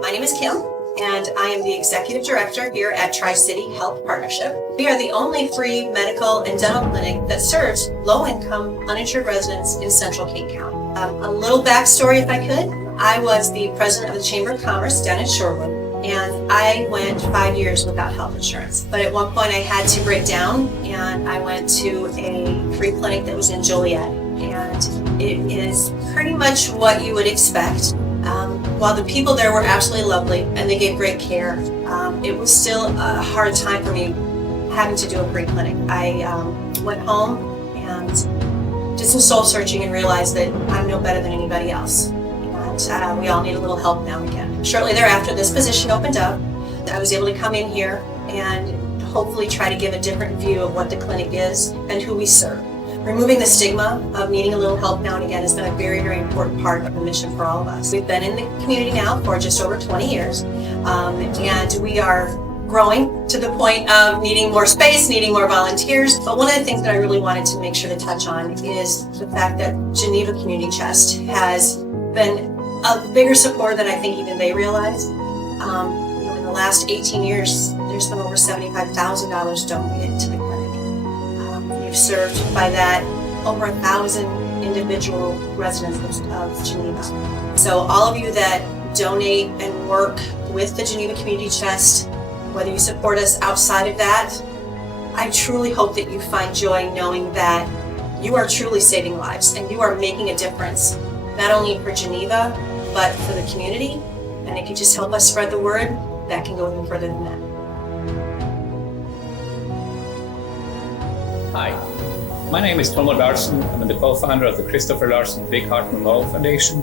My name is Kim, and I am the Executive Director here at Tri-City Health Partnership. We are the only free medical and dental clinic that serves low-income, uninsured residents in Central King County. A little backstory, if I could. I was the president of the Chamber of Commerce down in Shorewood, and I went 5 years without health insurance. But at one point I had to break down, and I went to a free clinic that was in Joliet. And it is pretty much what you would expect. While the people there were absolutely lovely and they gave great care, it was still a hard time for me having to do a free clinic. I went home and did some soul searching and realized that I'm no better than anybody else. And we all need a little help now and again. Shortly thereafter, this position opened up. I was able to come in here and hopefully try to give a different view of what the clinic is and who we serve. Removing the stigma of needing a little help now and again has been a very, very important part of the mission for all of us. We've been in the community now for just over 20 years, and we are growing to the point of needing more space, needing more volunteers. But one of the things that I really wanted to make sure to touch on is the fact that Geneva Community Chest has been a bigger supporter than I think even they realize. In the last 18 years, there's been over $75,000 donated to the clinic. We've served by that over 1,000 individual residents of Geneva. So all of you that donate and work with the Geneva Community Chest, whether you support us outside of that, I truly hope that you find joy knowing that you are truly saving lives and you are making a difference, not only for Geneva, but for the community. And if you just help us spread the word, that can go even further than that. Hi, my name is Tom Larsen. I'm the co-founder of the Christopher Larsen Big Heart Memorial Foundation.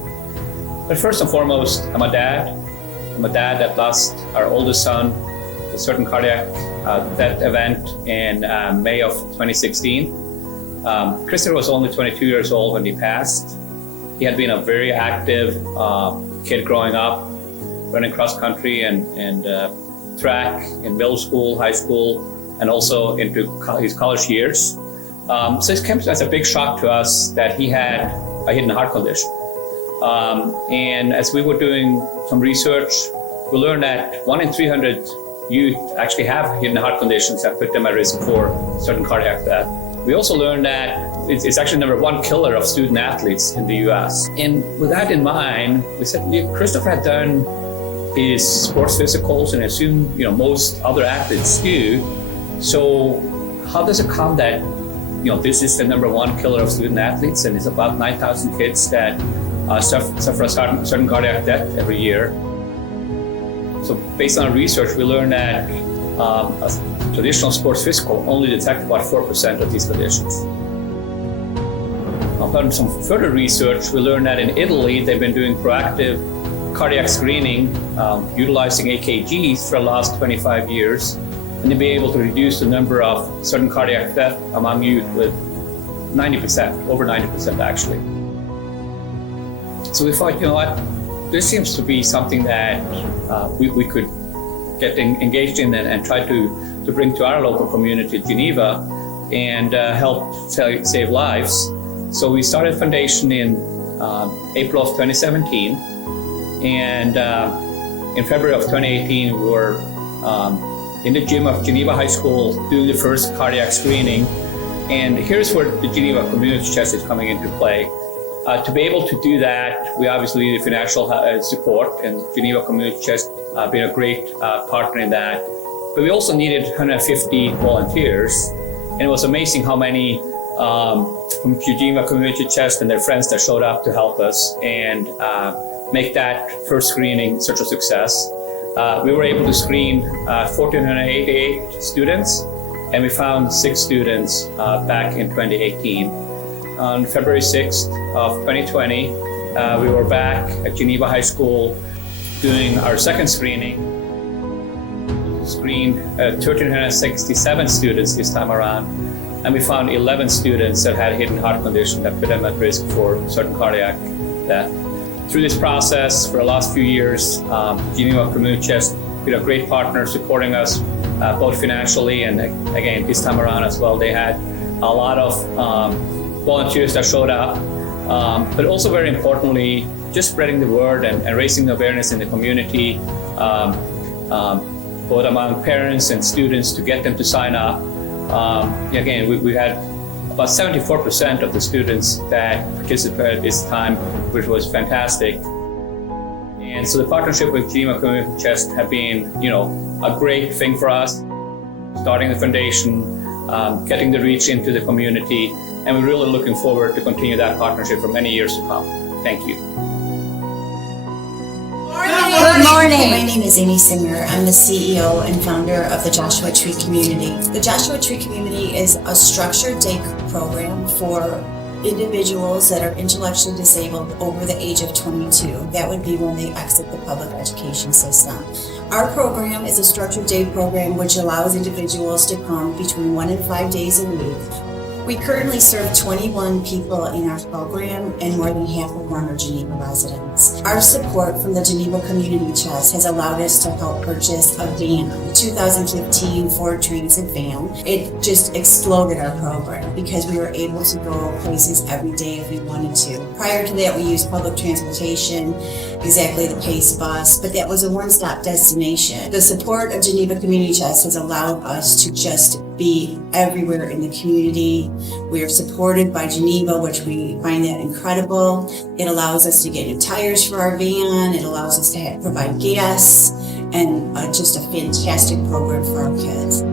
But first and foremost, I'm a dad. I'm a dad that lost our oldest son to a certain cardiac death event in May of 2016. Christopher was only 22 years old when he passed. He had been a very active kid growing up, running cross country and track in middle school, high school, and also into his college years. So it came as a big shock to us that he had a hidden heart condition. And as we were doing some research, we learned that 1 in 300 youth actually have hidden heart conditions that put them at risk for certain cardiac death. We also learned that it's actually number one killer of student athletes in the US. And with that in mind, we said, Christopher had done his sports physicals, and I assume most other athletes do. So how does it come that this is the number one killer of student athletes, and it's about 9,000 kids that suffer a certain cardiac death every year? So based on our research, we learned that a traditional sports physical only detects about 4% of these conditions. Upon some further research, we learned that in Italy, they've been doing proactive cardiac screening, utilizing EKGs for the last 25 years. And to be able to reduce the number of certain cardiac death among youth with 90%, over 90% actually. So we thought, this seems to be something that we could get engaged in and try to bring to our local community, Geneva, and help save lives. So we started a foundation in April of 2017, and in February of 2018, we were in the gym of Geneva High School doing the first cardiac screening. And here's where the Geneva Community Chest is coming into play. To be able to do that, we obviously need financial support, and Geneva Community Chest been a great partner in that. But we also needed 150 volunteers, and it was amazing how many from Geneva Community Chest and their friends that showed up to help us and make that first screening such a success. We were able to screen 1,488 students, and we found 6 students back in 2018. On February 6th of 2020, we were back at Geneva High School doing our second screening. Screened 1,367 students this time around, and we found 11 students that had a hidden heart condition that put them at risk for certain cardiac death. Through this process, for the last few years, Geneva Community Chest been a great partner supporting us both financially and again this time around as well. They had a lot of volunteers that showed up but also very importantly, just spreading the word and raising awareness in the community, both among parents and students, to get them to sign up. Again, we had about 74% of the students that participated this time, which was fantastic. And so the partnership with Geneva Community Chest have been, a great thing for us. Starting the foundation, getting the reach into the community, and we're really looking forward to continue that partnership for many years to come. Thank you. Good morning. My name is Amy Singer. I'm the CEO and founder of the Joshua Tree Community. The Joshua Tree Community is a structured day program for individuals that are intellectually disabled over the age of 22. That would be when they exit the public education system. Our program is a structured day program which allows individuals to come between 1 and 5 days a week. We currently serve 21 people in our program, and more than half of them are Geneva residents. Our support from the Geneva Community Chest has allowed us to help purchase a van, a 2015 Ford Transit van. It just exploded our program because we were able to go places every day if we wanted to. Prior to that, we used public transportation, exactly the PACE bus, but that was a one-stop destination. The support of Geneva Community Chest has allowed us to just be everywhere in the community. We are supported by Geneva, which we find that incredible. It allows us to get new tires for our van. It allows us to provide gas, and just a fantastic program for our kids.